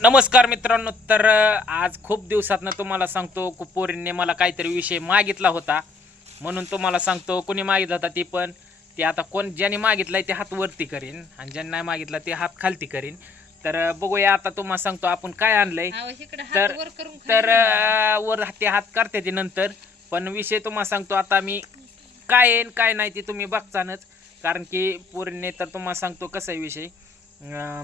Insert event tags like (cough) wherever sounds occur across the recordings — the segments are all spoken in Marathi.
नमस्कार मित्रांनो तर आज खूप दिवसातनं तुम्हाला सांगतो कु- पोरींनी मला काहीतरी विषय मागितला होता. म्हणून तुम्हाला सांगतो कोणी मागितला होता ती पण ते आता कोण ज्याने मागितलाय ते हात वरती करीन आणि ज्यांनी नाही मागितला ते हात खालती करीन. तर बघूया आता तुम्हाला सांगतो आपण काय आणलंय. तर तर वर ते हात करते ते नंतर. पण विषय तुम्हाला सांगतो आता मी काय आहे न काय नाही ते तुम्ही बघतानच. कारण की पोरींनी तर तुम्हाला सांगतो कसा विषय.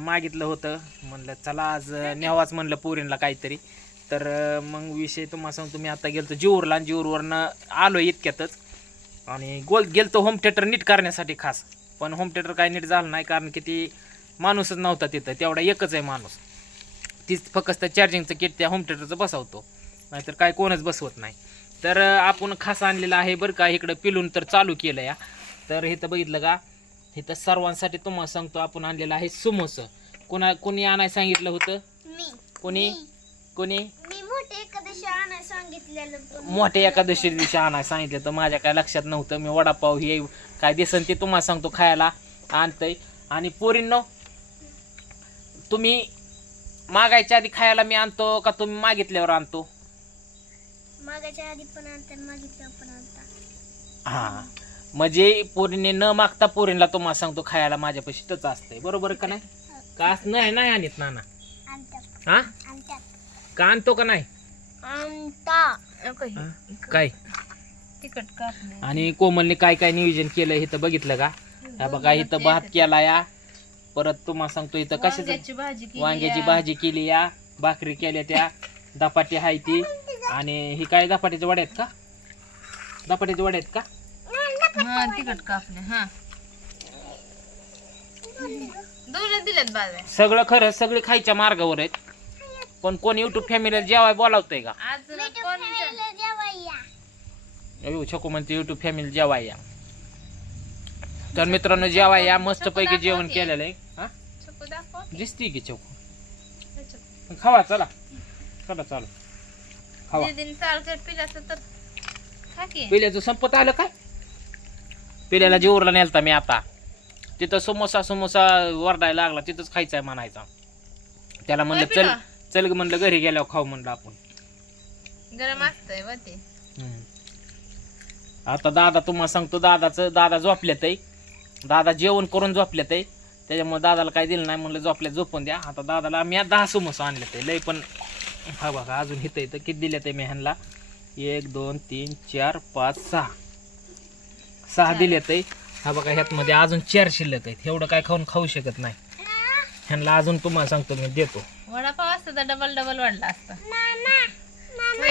मागितलं होतं. म्हणलं चला आज अं, न्यावाच म्हणलं पोरींला काहीतरी. तर मग विषय तुम्हाला सांगतो मी आता गेलतो जीवरला आणि जीवरवरनं आलो इतक्यातच. आणि गोल गेलतो होम थिएटर नीट करण्यासाठी खास. पण होम थिएटर काय नीट झालं नाही कारण की ती माणूसच नव्हता तिथं. तेवढा एकच आहे माणूस. तीच फक्त चार्जिंगचं किट त्या होम थिएटरचं बसवतो. नाहीतर काय कोणच बसवत नाही. तर आपण खास आणलेलं आहे बरं का इकडं पिलून तर चालू केलं या. तर इथं बघितलं का इथं सर्वांसाठी तुम्हाला सांगतो आपण आणलेलं आहे सुमोस. कोणा कोणी आणायला सांगितलं होतं? मी. कोणी? कोणी? मी मोठे एकादशी आणायला सांगितलेलं पण मोठ्या एकादशी दिवशी आणायला सांगितलं तर माझ्या काय लक्षात नव्हतं. मी वडापाव हे काय दिसन ते तुम्हाला सांगतो खायला आणतंय. आणि पोरींनो तुम्ही मागायच्या आधी खायला मी आणतो का तुम्ही मागितल्यावर आणतो? मागाच्या आधी पण आणतात मागितलं पण आणतात हा. म्हणजे पोरीने न मागता पोरींला तुम्हाला सांगतो खायला माझ्यापाशी तच असतंय. बरोबर का नाही? का असं नाही नाही आणत नाना. आणतात. हा? का आणतो का नाही? हे. हा? काय? आणि कोमलने काय काय नियोजन केलं इथं बघितलं का? हा बघा इथं भात केला या. परत तुम्हाला सांगतो इथं कशाचं? वांग्याची भाजी केली या. भाकरी केल्या त्या. धपाटी आहे ती. आणि ही काय धपाट्याच्या वड्या आहेत का? धपाट्याच्या वड्या आहेत का? हा तिखट कापले हा. दोन दिलेत बाजू सगळं खरं सगळे खायच्या मार्गावर आहेत. पण कोण युट्यूब फॅमिलीला जेवाय बोलावतंय का? आज कोण छको म्हणते युट्यूब फॅमिली जेवाय या तर मित्रांनो जेवाय या मस्त पैकी जेवण केलेलं आहे. हा? छकू दाखव. दिसती की चौक त्याच्यात. खावा चला. चला चालू. खावा. दीदीने चाल कर पिल्याचं तर खा की. पिल्याचं संपत आलं काय? पिल्याला जेवरला नेलता मी आता. तिथं समोसा समोसा वरडायला लागला तिथंच खायचा आहे म्हणायचा. त्याला म्हणलं चल पिला? चल ग म्हणलं घरी गेल्यावर खाऊ म्हणलं आपण. गरम असतंय व ते. हम्म. आता दादा तुम्हाला सांगतो दादाचं दादा झोपल्यात आहे. दादा जेवण करून झोपल्यात आहे. त्याच्यामुळे दादाला काय दिलं नाही म्हणलं झोपल्यात झोपून द्या. आता दादाला मी आज दहा समोसा आणले ते लय पण हा बघा अजून इथं इथं किती दिले ते मी ह्यांना एक दोन तीन चार पाच सहा. सहा दिले ते हा बघा ह्यातमध्ये अजून चार शिल्लक आहेत. एवढं काय खाऊन खाऊ शकत नाही. ह्यांना अजून तुम्हाला सांगतो मी देतो. वडापाव असतं तर डबल डबल वाढला असता.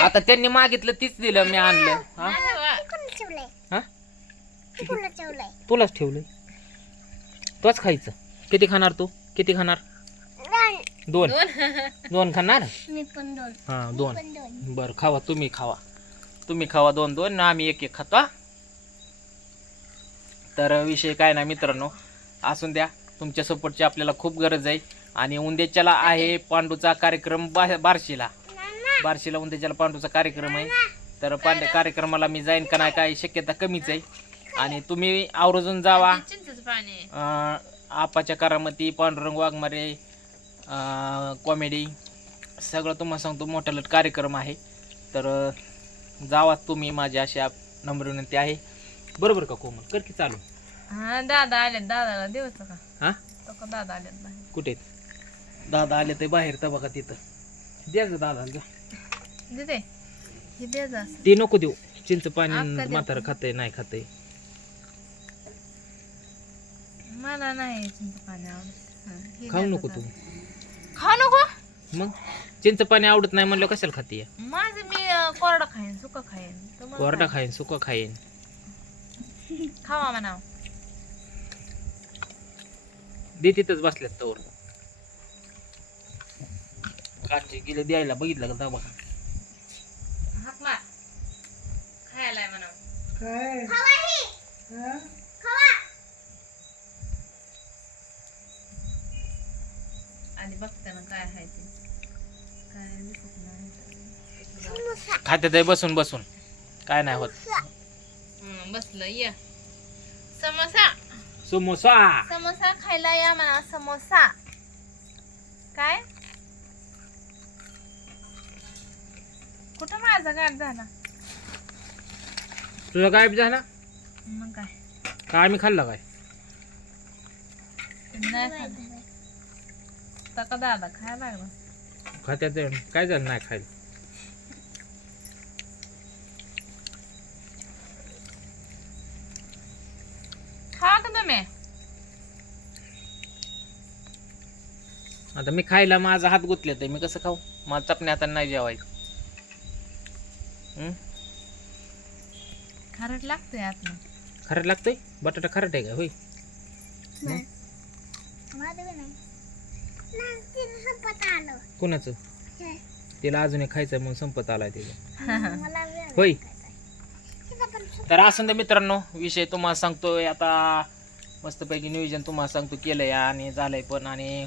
आता त्यांनी मागितलं तीच दिलं मी आणलं. हा? हा? तुलाच ठेवलंय? तोच खायचं. किती खाणार तू? किती खाणार? दोन. दोन. खाणार? मी पण दोन. हा दोन. बरं खावा तुम्ही खावा. तुम्ही खावा दोन दोन ना आम्ही एक एक खातो हा? तर विषय काय ना मित्रांनो. असून द्या तुमच्या सपोर्टची आपल्याला खूप गरज आहे. आणि उंदेच्याला आहे पांडूचा कार्यक्रम बा बार्शीला. बार्शीला उंदेच्याला पांडूचा कार्यक्रम आहे. तर पांड्या कार्यक्रमाला मी जाईन का नाही काय शक्यता कमीच आहे. आणि तुम्ही आवर्जून जावा. आपाच्या करामती पांडुरंग वाघमारे कॉमेडी सगळं तुम्हाला सांगतो मोठा लट कार्यक्रम आहे. तर जावा तुम्ही माझी अशी नम्र विनंती आहे. बरोबर का कोमल? कर की चालू. हा दादा आलेत दादाला देऊचं का हा? तो का दादा आलेत बाहेर. कुठे आहेत? दादा आले ते बाहेर तर बघा तिथं. द्यायचं दादा जा. हे दे जा असं. ते नको देऊ. चिंच अक्का पाणी देऊ. म्हातारं खातंय नाही खातंय. मला नाही चिंच पाणी आवडत. हा, हे खाऊ द्या नको. तू. खाऊ नको? मग? चिंच पाणी आवडत नाही म्हणलं कशाला खाते? माझं मी अं, कोरडा खाईन सुका खाईन. तुम्हाला कोरडा? खाईन सुका खाईन. खावा म्हणाव. दे तिथंच बसल्यात तवर. काचे गेले द्यायला बघितलं का बघा हाक मार. खायला म्हणाव. आधी बघते ना काय आहे ते. काय दिसत नाही. खात्यात आहे बसून बसून. काय नाही होत. हं, बसलं या. समोसा. समोसा. समोसा खायला या म्हणा समोसा. काय? कुठं माझा गाठ झाला? तुझं काय झाला? मग काय? काय मी खाल्लं काय? नाही खाल्लं. आता का दादा खायला लागला. खात्यात काय झालं नाही खायला? तुम्ही आता मी खायला माझा हात गुतले तर मी कसं खाऊ? मला चपण्या आता नाही जेवायचं. हं? खारट लागतंय आतनं. खारट लागतंय? बटाटा खारट आहे का? होय. कोणाचं? तिला अजून एक खायचं म्हणून संपत आलाय तिला. होय. तर असं दे मित्रांनो विषय तुम्हाला सांगतोय. आता मस्तपैकी नियोजन तुम्हाला सांगतो केलंय आणि झालंय पण. आणि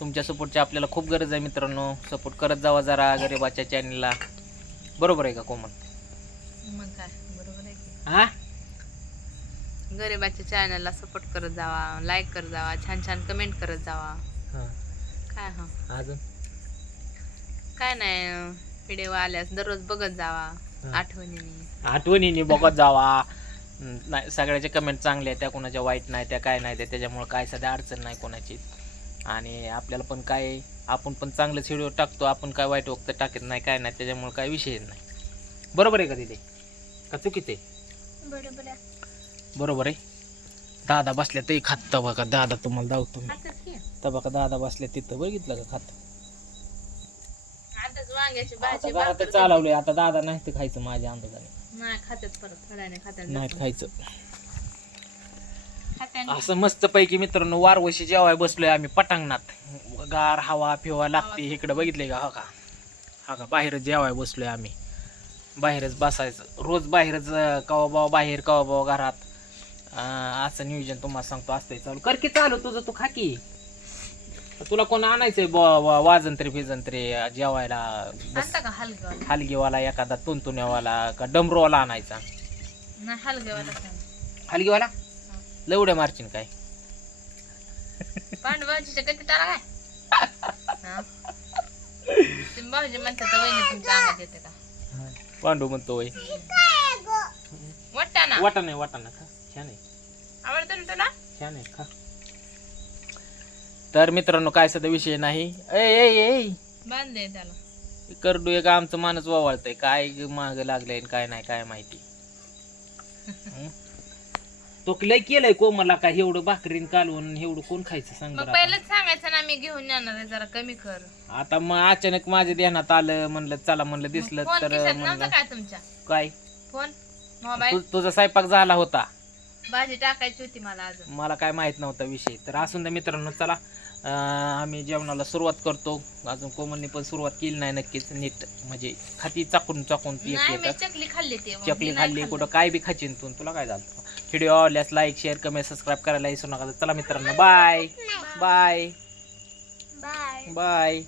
तुमच्या सपोर्टची आपल्याला खूप गरज आहे मित्रांनो. सपोर्ट करत जावा जरा गरीबाच्या चॅनलला बरोबर आहे का कोमल? मग काय? बरोबर आहे की. हा? गरीबाच्या चॅनलला सपोर्ट करत जावा लाईक करत जावा छान छान कमेंट करत जावा. हा. काय हा? अजून? काय नाही व्हिडिओ आल्यास दररोज बघत जावा. आठवणीने. आठवणीने बघत जावा. नाही सगळ्याच्या कमेंट चांगल्या आहेत त्या कोणाच्या वाईट नाही त्या काय नाही त्या त्याच्यामुळे काय सध्या अडचण नाही कोणाची. आणि आपल्याला पण काय आपण पण चांगलंच व्हिडिओ टाकतो आपण काय वाईट वक्त टाकत नाही काय नाही त्याच्यामुळे काय विषय नाही. बरोबर आहे का तिथे का चुकीचं आहे? बरोबर आहे. दादा बसल्या ते खात बघा दादा तुम्हाला दावतो मी. आताच की? दादा बसल्या तिथं? बघितलं का खात? आता चालवलंय. आता दादा नाही ते खायचं माझ्या अंदाजाने. नाही खात्यात परत. थोड्याने खात्यात नाही जातं. खायचं. खात्याने असं मस्त पैकी मित्रांनो वारवशी जेवाय बसलोय आम्ही पटांगणात. गार हवा फिवा लागते इकडे. बघितले का? हा का? हा का? बाहेरच जेवाय बसलोय आम्ही. बाहेरच बसायचं. रोज बाहेरच अं, कवा बावा बाहेर कवा बावा घरात. अं, असं नियोजन तुम्हाला सांगतो. असतंय चालू. कर की चालू. तुझं तू खाकी तुला कोण आणायचंय? ब- वाजंत्री फिजंत्री जेवायला बस. आणता का हलगेवाला? हलगीवाला एखादा तुंतुण्यावाला का डमरोवाला आणायचा? नाही हलगेवाला सांग हलगीवाला? लवड्या मारचिन काय? पांडू भाजीच्या कधी टाळा काय? हा? तुम्ही भाऊजी म्हणतात तर वहिनी तुमच्या अंगात येते का? पांडू म्हणतो वय. वाटता ना वाटा नाही वाटा ना खा. छान आहे. आवडतं ना तुला? छान आहे खा. तर मित्रांनो काय सध्या विषय नाही. ए ए ए. बांधले त्याला. करडू एक आमचं माणूस वावळतंय. काय माग लागलंय आणि काय नाही काय माहिती. (laughs) हं? तो लय केलंय कोमला काय एवढं भाकरीन कालवून एवढं कोण खायचं सांग मग बरं पहिलेच सांगायचं ना मी घेऊन येणार आहे जरा कमी कर. आता. मग अचानक माझ्या ध्यानात आलं म्हणलं चला म्हणलं दिसलं फोन तर खिशात नव्हता म्हणलं. काय तुमच्या? काय? फोन? मोबाईल? तु- तुझा स्वयंपाक झाला होता. भाजी टाकायची होती मला अजून. मला काय माहीत नव्हता विषय. तर असून द्या मित्रांनो चला अं, आम्ही जेवणाला सुरुवात करतो. अजून कोमलने पण सुरुवात केली नाही नक्कीच नीट म्हणजे खाती चाकून चाकून ती नाही मी येतात चकली खाल्ली ते मग चकली नाही खाल्ली. कुठं काय बी खाचीन तू तुला काय झालं? व्हिडिओ आवडल्यास लाईक शेअर कमेंट सबस्क्राईब करायला विसरू नका. चला मित्रांनो बाय बाय बाय बाय